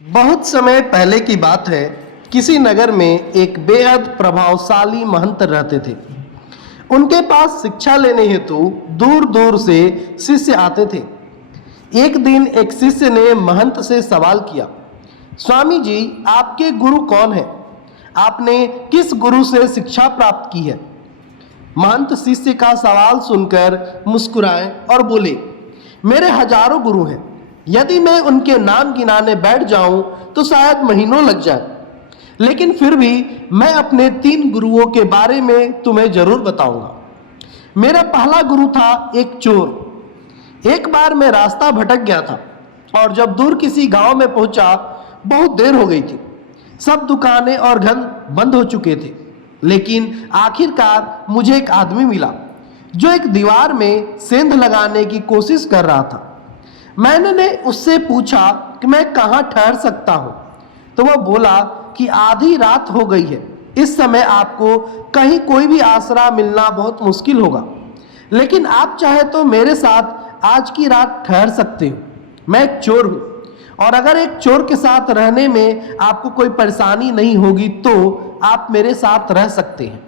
बहुत समय पहले की बात है। किसी नगर में एक बेहद प्रभावशाली महंत रहते थे। उनके पास शिक्षा लेने हेतु दूर दूर से शिष्य आते थे। एक दिन एक शिष्य ने महंत से सवाल किया, स्वामी जी, आपके गुरु कौन है? आपने किस गुरु से शिक्षा प्राप्त की है? महंत शिष्य का सवाल सुनकर मुस्कुराए और बोले, मेरे हजारों गुरु हैं। यदि मैं उनके नाम गिनाने बैठ जाऊं तो शायद महीनों लग जाए, लेकिन फिर भी मैं अपने 3 गुरुओं के बारे में तुम्हें जरूर बताऊंगा। मेरा पहला गुरु था एक चोर। एक बार मैं रास्ता भटक गया था और जब दूर किसी गांव में पहुंचा, बहुत देर हो गई थी। सब दुकानें और घर बंद हो चुके थे, लेकिन आखिरकार मुझे एक आदमी मिला जो एक दीवार में सेंध लगाने की कोशिश कर रहा था। मैंने उससे पूछा कि मैं कहाँ ठहर सकता हूँ, तो वह बोला कि आधी रात हो गई है, इस समय आपको कहीं कोई भी आसरा मिलना बहुत मुश्किल होगा, लेकिन आप चाहे तो मेरे साथ आज की रात ठहर सकते हो। मैं एक चोर हूँ और अगर एक चोर के साथ रहने में आपको कोई परेशानी नहीं होगी तो आप मेरे साथ रह सकते हैं।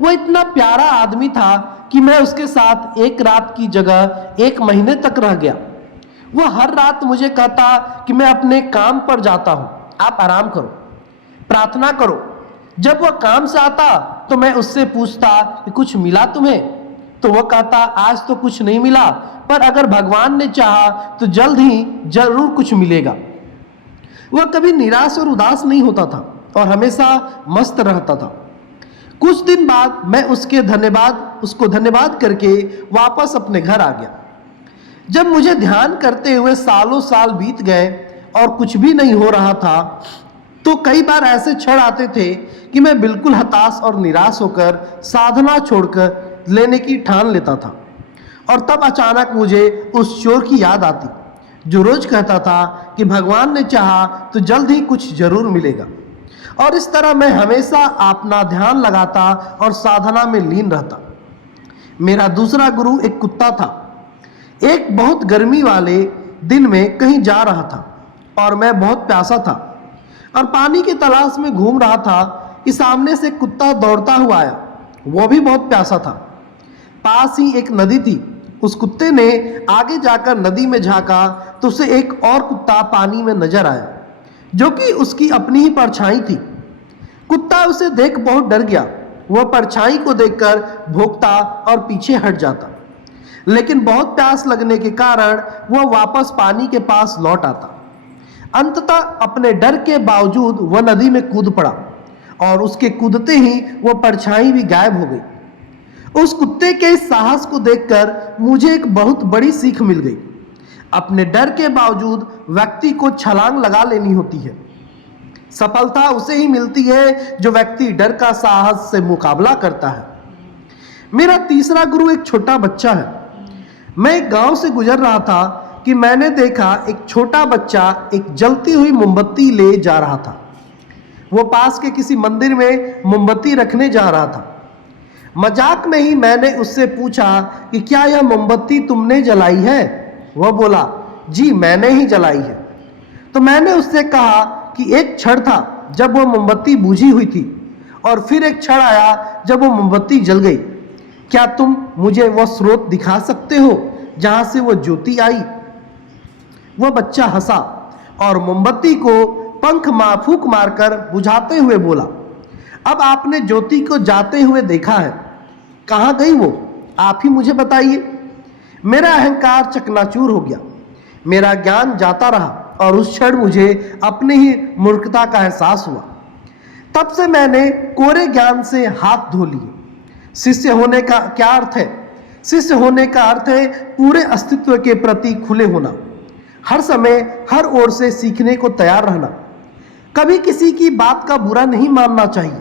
वह इतना प्यारा आदमी था कि मैं उसके साथ एक रात की जगह 1 महीने तक रह गया। वह हर रात मुझे कहता कि मैं अपने काम पर जाता हूँ, आप आराम करो, प्रार्थना करो। जब वह काम से आता तो मैं उससे पूछता कि कुछ मिला तुम्हें? तो वह कहता, आज तो कुछ नहीं मिला, पर अगर भगवान ने चाहा तो जल्द ही जरूर कुछ मिलेगा। वह कभी निराश और उदास नहीं होता था और हमेशा मस्त रहता था। कुछ दिन बाद मैं उसको धन्यवाद करके वापस अपने घर आ गया। जब मुझे ध्यान करते हुए सालों साल बीत गए और कुछ भी नहीं हो रहा था, तो कई बार ऐसे क्षण आते थे कि मैं बिल्कुल हताश और निराश होकर साधना छोड़कर लेने की ठान लेता था। और तब अचानक मुझे उस चोर की याद आती जो रोज कहता था कि भगवान ने चाहा तो जल्द ही कुछ जरूर मिलेगा। और इस तरह मैं हमेशा अपना ध्यान लगाता और साधना में लीन रहता। मेरा दूसरा गुरु एक कुत्ता था। एक बहुत गर्मी वाले दिन में कहीं जा रहा था और मैं बहुत प्यासा था और पानी की तलाश में घूम रहा था कि सामने से कुत्ता दौड़ता हुआ आया। वो भी बहुत प्यासा था। पास ही एक नदी थी। उस कुत्ते ने आगे जाकर नदी में झांका तो उसे एक और कुत्ता पानी में नजर आया जो कि उसकी अपनी ही परछाई थी। कुत्ता उसे देख बहुत डर गया। वह परछाई को देखकर भौंकता और पीछे हट जाता, लेकिन बहुत प्यास लगने के कारण वह वापस पानी के पास लौट आता। अंततः अपने डर के बावजूद वह नदी में कूद पड़ा और उसके कूदते ही वह परछाई भी गायब हो गई। उस कुत्ते के इस साहस को देखकर मुझे एक बहुत बड़ी सीख मिल गई। अपने डर के बावजूद व्यक्ति को छलांग लगा लेनी होती है। सफलता उसे ही मिलती है जो व्यक्ति डर का साहस से मुकाबला करता है। मेरा तीसरा गुरु एक छोटा बच्चा है। मैं एक गांव से गुजर रहा था कि मैंने देखा एक छोटा बच्चा एक जलती हुई मोमबत्ती ले जा रहा था। वो पास के किसी मंदिर में मोमबत्ती रखने जा रहा था। मजाक में ही मैंने उससे पूछा कि क्या यह मोमबत्ती तुमने जलाई है? वह बोला, जी मैंने ही जलाई है। तो मैंने उससे कहा कि एक क्षण था जब वह मोमबत्ती बुझी हुई थी और फिर एक क्षण आया जब वो मोमबत्ती जल गई। क्या तुम मुझे वह स्रोत दिखा सकते हो जहां से वह ज्योति आई? वह बच्चा हंसा और मोमबत्ती को फूंक मारकर बुझाते हुए बोला, अब आपने ज्योति को जाते हुए देखा है, कहाँ गई वो? आप ही मुझे बताइए। मेरा अहंकार चकनाचूर हो गया। मेरा ज्ञान जाता रहा और उस क्षण मुझे अपनी ही मूर्खता का एहसास हुआ। तब से मैंने कोरे ज्ञान से हाथ धो लिए। शिष्य होने का क्या अर्थ है? शिष्य होने का अर्थ है पूरे अस्तित्व के प्रति खुले होना, हर समय हर ओर से सीखने को तैयार रहना। कभी किसी की बात का बुरा नहीं मानना चाहिए।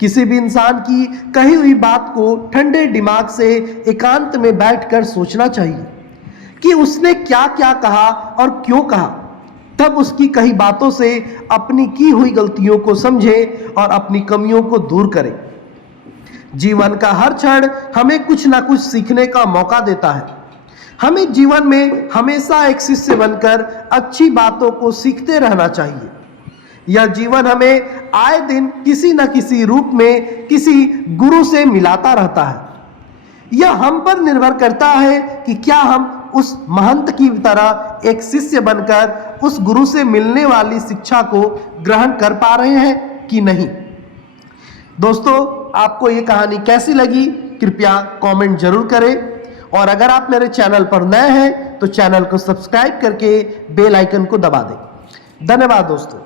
किसी भी इंसान की कही हुई बात को ठंडे दिमाग से एकांत में बैठकर सोचना चाहिए कि उसने क्या क्या कहा और क्यों कहा। तब उसकी कही बातों से अपनी की हुई गलतियों को समझे और अपनी कमियों को दूर करे। जीवन का हर क्षण हमें कुछ ना कुछ सीखने का मौका देता है। हमें जीवन में हमेशा एक शिष्य बनकर अच्छी बातों को सीखते रहना चाहिए। यह जीवन हमें आए दिन किसी न किसी रूप में किसी गुरु से मिलाता रहता है। यह हम पर निर्भर करता है कि क्या हम उस महंत की तरह एक शिष्य बनकर उस गुरु से मिलने वाली शिक्षा को ग्रहण कर पा रहे हैं कि नहीं। दोस्तों, आपको ये कहानी कैसी लगी कृपया कमेंट जरूर करें, और अगर आप मेरे चैनल पर नए हैं तो चैनल को सब्सक्राइब करके बेल आइकन को दबा दें। धन्यवाद दोस्तों।